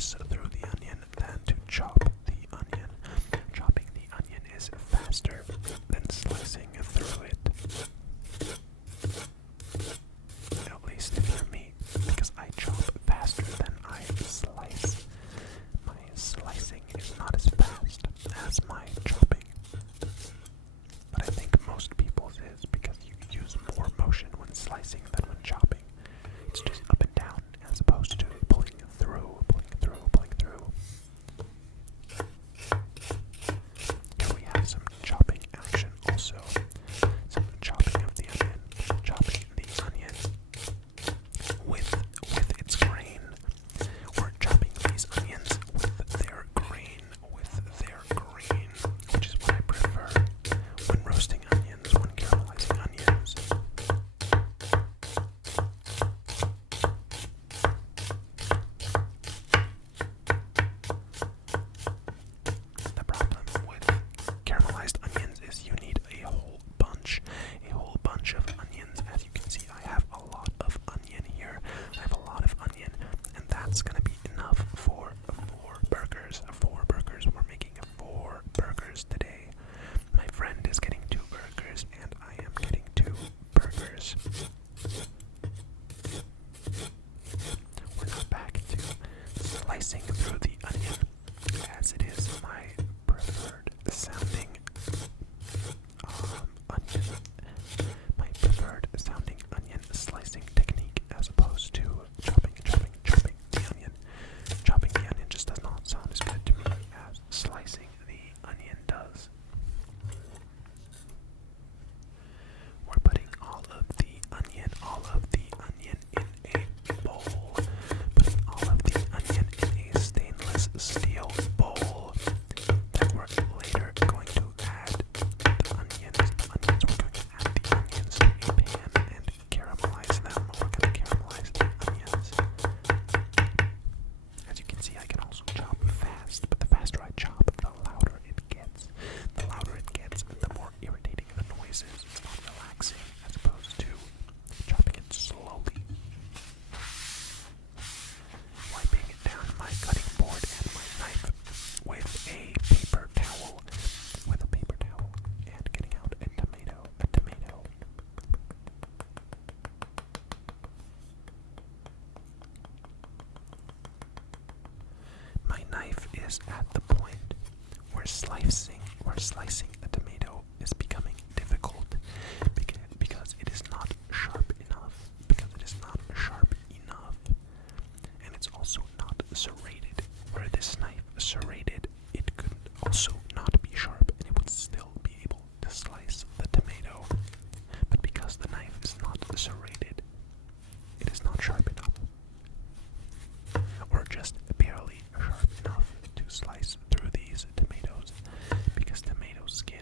slice through the onion than to chop the onion. Chopping the onion is faster than slicing through it. At least for me, because I chop faster than I slice. My slicing is not as fast as my chopping. But I think most people's is because you use more motion when slicing than when chopping. It's just up and down as opposed to pulling through, pulling through, pulling through. Here we have some chopping action also. Some chopping of the onion. Chopping the onion with its grain. Or chopping these onions with their grain. Which is what I prefer when roasting onions, when caramelizing onions. The problem with caramelized onions is you need a whole bunch of onions. As you can see, I have a lot of onion here. I have a lot of onion, and that's gonna be enough for 4 burgers. 4 burgers. We're making 4 burgers today. My friend is getting 2 burgers, and I am getting 2 burgers. We're now back to slicing through the onion, as it is my preferred sounding onion. My preferred sounding onion slicing technique, as opposed to chopping the onion. Chopping the onion just does not sound as good to me as slicing the onion does. We're putting all of the onion in a bowl. Putting all of the onion in a stainless steel bowl. Then we're later going to add the onions. We're going to add the onions to a pan and caramelize them. We're going to caramelize the onions. As you can see, I can also chop fast, but the faster I chop, the louder it gets. The louder it gets, the more irritating the noise is. It's not relaxing, as opposed to chopping it slowly. Wiping down my cutting board and my knife with a paper towel. And getting out a tomato. My knife is at the point where slicing a tomato is becoming difficult because it is not sharp enough. And it's also not serrated. Where this knife serrated, it could also not be sharp, and it would still be able to slice the tomato. But because the knife is not serrated, it is not sharp enough. Or just barely sharp enough to slice through these tomatoes, because tomato skin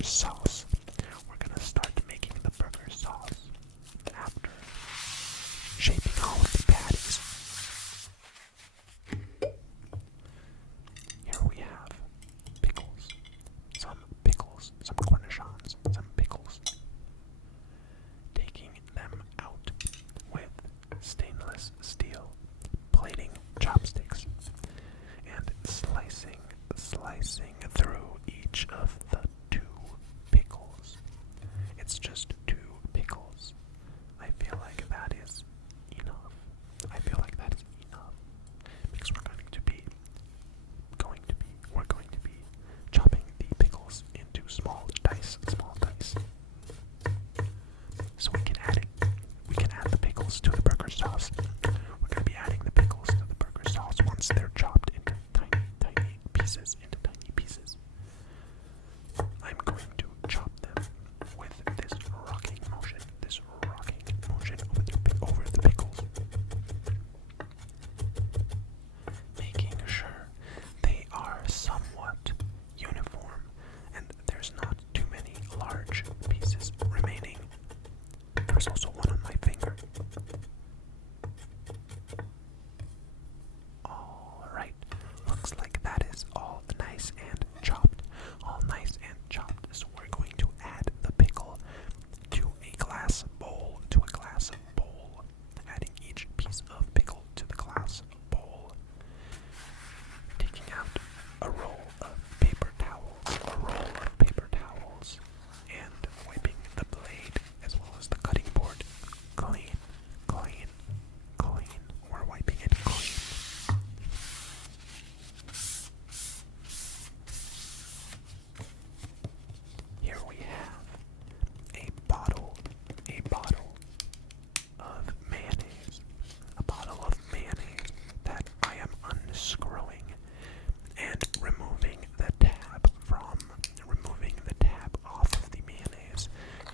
burger sauce. We're gonna start making the burger sauce after shaping all of the patties. Here we have pickles, some cornichons, some pickles. Taking them out with stainless steel plating chopsticks and slicing through each of the two pickles. It's just two pickles. I feel like that is enough. Because we're going to be chopping the pickles into small dice. So we can add the pickles to the burger sauce. We're going to be adding the pickles to the burger sauce once they're chopped into tiny pieces. I'm going to chop them with this rocking motion over the pickles, making sure they are somewhat uniform and there's not too many large pieces remaining. There's also one on my finger. Alright, looks like that is all nice and chopped. So we're going to add the pickle to a glass bowl. Adding each piece of pickle to the glass bowl. Taking out a roll of paper towels, and wiping the blade as well as the cutting board clean. We're wiping it clean. Here we have a bottle of mayonnaise. That I am unscrewing and removing the tab off of the mayonnaise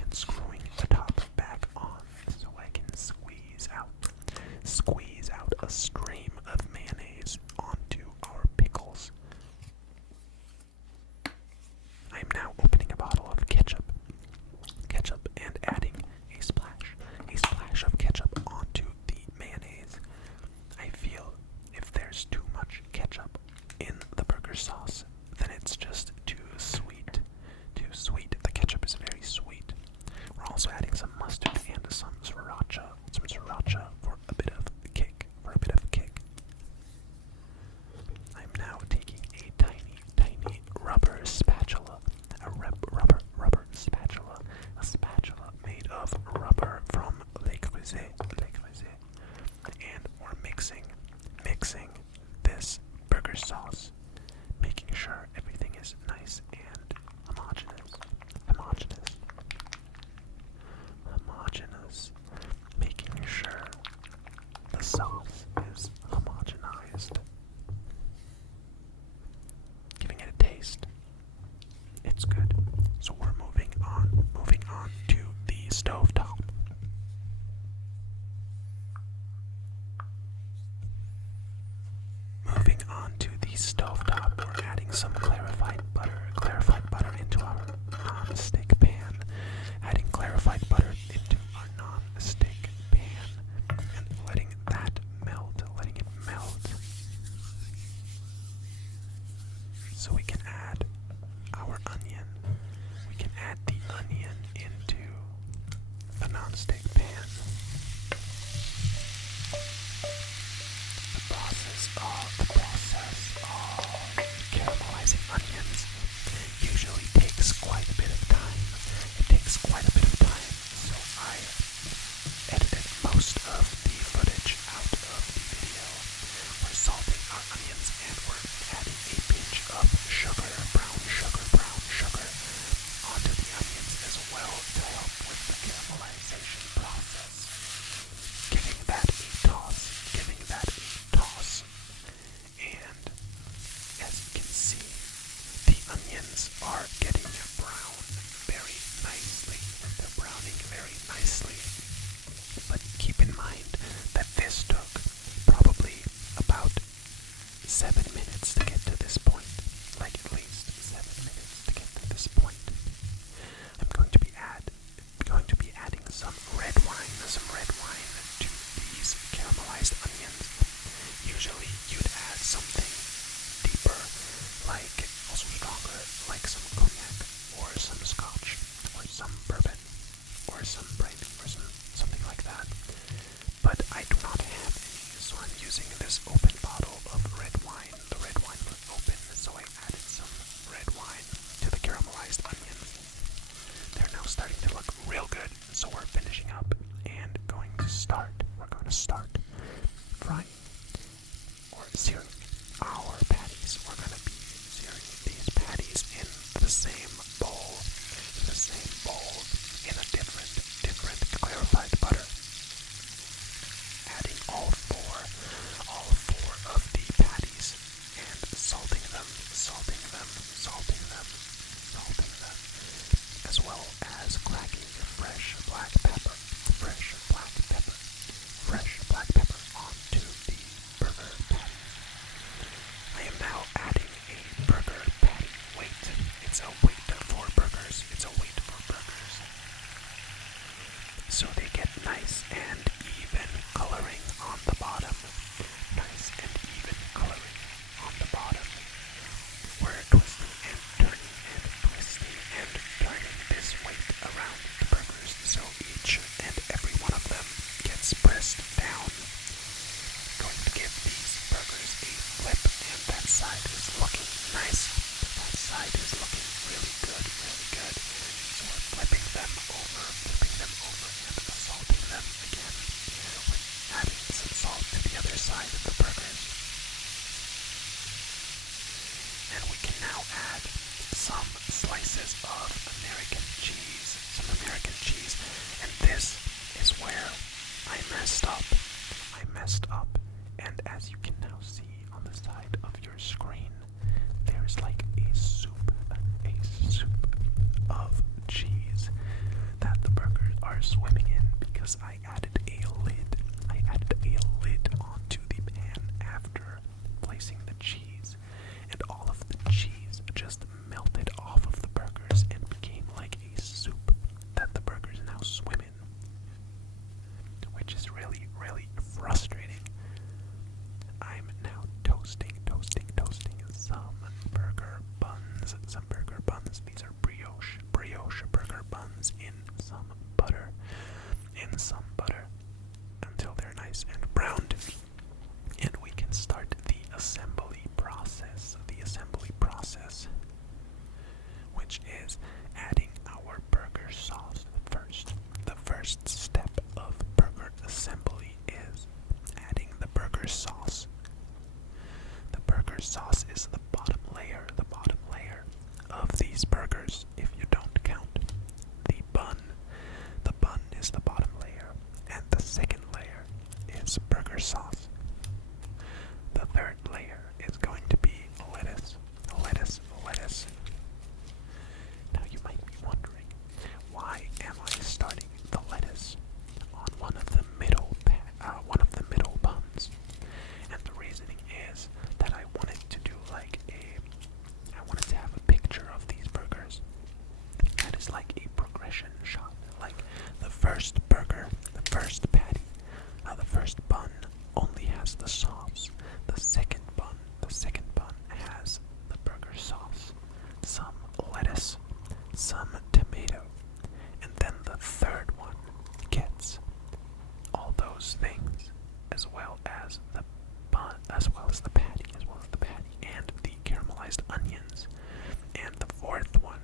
and screwing the top back on so I can squeeze out a stream of mayonnaise onto our pickles. I'm now opening a bottle of ketchup and adding a splash of ketchup onto the mayonnaise. I feel if there's too much ketchup in the burger sauce, then it's just too sweet. The ketchup is very sweet. We're also adding some mustard and some sriracha for a bit of kick. I'm now taking a tiny rubber spatula, a spatula made of rubber from Le Creuset, and we're mixing this burger sauce, making sure everything is nice and homogeneous, making sure the sauce is homogenized, giving it a taste. It's good. So we're moving on to the stovetop. We're adding some clarified butter into our non-stick pan. And letting it melt. So we can add our onion. We can add the onion into the non-stick pan. The process of caramelizing onions usually takes quite a bit of time. So I edited most of the footage out of the video. We're salting our onions and we're adding a pinch of brown sugar onto the onions as well to help with the caramelization process. Giving that a toss. And as you can see, the onions are getting brown very nicely. They're browning very nicely. But keep in mind that this took probably about 7 minutes to get to this point. Like at least 7 minutes to get to this point. now add some slices of American cheese. And this is where I messed up. And as you can now see on the side of your screen, there's like a soup of cheese that the burgers are swimming in because I added a lid onto the pan after placing the cheese, and all of the cheese just melted off of the burgers and became like a soup that the burgers now swim in, which is really, really frustrating. I'm now toasting some burger buns. These are brioche burger buns in some butter until they're nice and browned. And we can start the assembly process, which is adding our burger sauce first. The first step of burger assembly is adding the burger sauce. The burger sauce is the bottom layer of these burgers. If you don't count the bun is the bottom layer, and the second layer is burger sauce. The third layer is going to be lettuce. Now you might be wondering, why am I starting the lettuce on one of the middle buns? And the reasoning is that I wanted to have a picture of these burgers that is like a progression shot. Like the first burger, the first patty, the first bun only has the sauce. The second bun has the burger sauce, some lettuce, some tomato, and then the third one gets all those things, as well as the bun, as well as the patty, and the caramelized onions. And the fourth one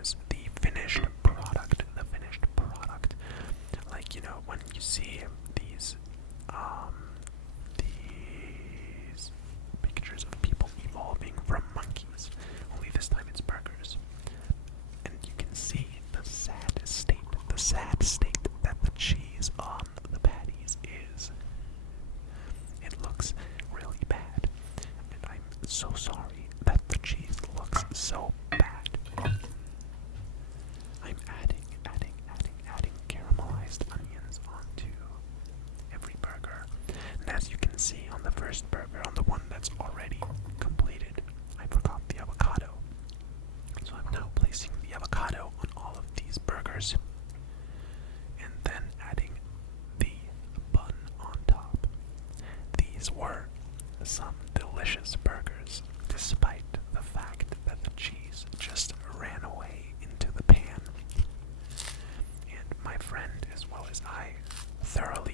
is the finished product. Like, you know, when you see these pictures of people evolving from monkeys, only this time it's burgers. And you can see the sad state that the cheese on the patties is. It looks really bad, and I'm so sorry that the cheese looks so bad. I'm adding caramelized onions onto every burger. And as you can see on the first burger, on the one that's already completed, I forgot the avocado. So I'm now placing the avocado on all of these burgers, and then adding the bun on top. These were some delicious burgers, despite the fact that the cheese just ran away into the pan. And my friend, as well as I, thoroughly